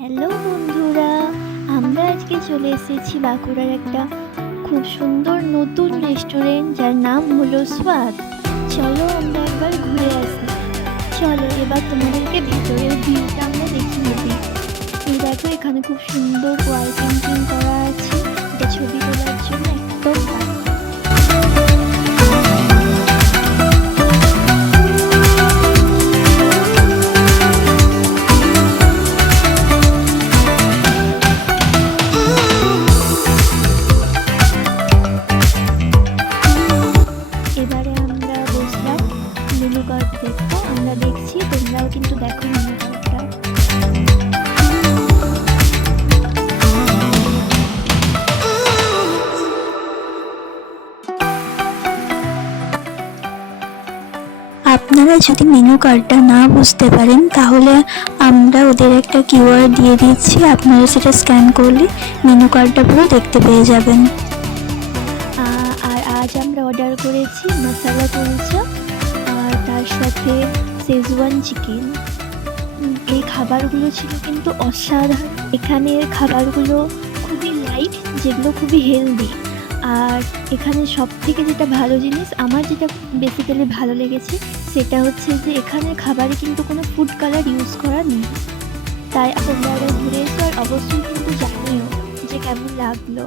Hello বন্ধুরা, আমরা আজকে চলে এসেছি বাঁকুড়ার একটা খুব সুন্দর নতুন রেস্টুরেন্ট, যার নাম হলো স্বাদ। চলো আমরা একবার ঘুরে আসি। চলো এবার তোমাদেরকে ভেতরের ভিউটা আমরা দেখিয়ে দিই। এই দেখো, এখানে খুব সুন্দর ওয়াল পেন্টিং করা আছে, এটা ছবি তোলার জন্য একদম perfect। এবারে আমরা বসলাম মেনু কার্ড দেখতে। আমরা দেখছি, তোমরাও কিন্তু দেখো মেনু কার্ডটা। আপনারা যদি মেনু কার্ডটা না বুঝতে পারেন তাহলে আমরা ওদের একটা কিউআর দিয়ে দিচ্ছি, আপনারা সেটা স্ক্যান করলে মেনু কার্ডটা পুরো দেখতে পেয়ে যাবেন। আর আজ আমরা অর্ডার করেছি মশলা কুলচা আর তার সাথে শেজওয়ান চিকেন। এই খাবারগুলো ছিল কিন্তু অসাধারণ। এখানের খাবারগুলো খুবই লাইট, যেগুলো খুবই হেলদি। আর এখানে সব থেকে যেটা ভালো জিনিস, আমার যেটা বেসিক্যালি ভালো লেগেছে, সেটা হচ্ছে যে এখানে খাবারে কিন্তু কোনো ফুড কালার ইউজ করা নেই। তাই তোমরা ঘুরে এসো, আর অবশ্যই কিন্তু জানিও যে কেমন লাগলো।